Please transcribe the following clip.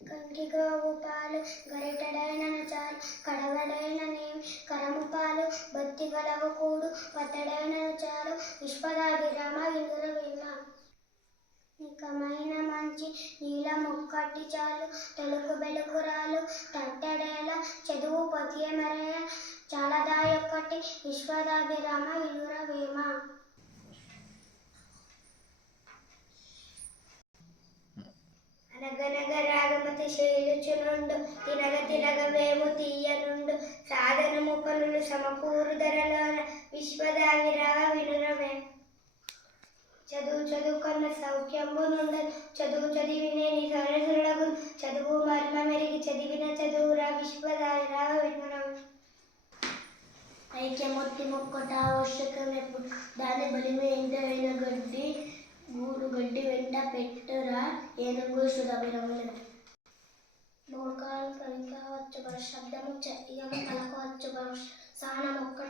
కంకిగోవు పాలు గరిటెడైనను చాలు కడవడైన నేమి కరము పాలు బొత్తిగలవు కూడు పతడైనను చాలు విశ్వదాభిరామ వినురవేమ నికమైన మంచి నీల మొక్కటి చాలు తొలుకు బెలుకురాలు తట్టడేల చదువు పొతియ మరయ చాలదాయొక్కటి విశ్వదాభిరామ వినురవేమ అనగనగ రాగమతి శైలుచునుండు తినగ తినగ వేము తీయనుండు సాధనము పనులు సమకూరు ధరలోన విశ్వదావిరావ వినురవే చదువు చదువుకున్న సౌఖ్యంబు నుండదు చదువు చదివినేని సరసులగు చదువు మర్మ మెరిగి చదివిన చదువురా విశ్వదావిరావ వినురవే ఐక్యమూర్తి మొక్కట ఆవశ్యకమెప్పుడు దాని బలిమి ఎంతైన గడ్డి గూడు గడ్డి వెంట పెట్టురా ఏనుగు సుధవిరములు మూకాలు పలికవచ్చు శబ్దము ఇగము పలకవచ్చు సానం ఒక్కటి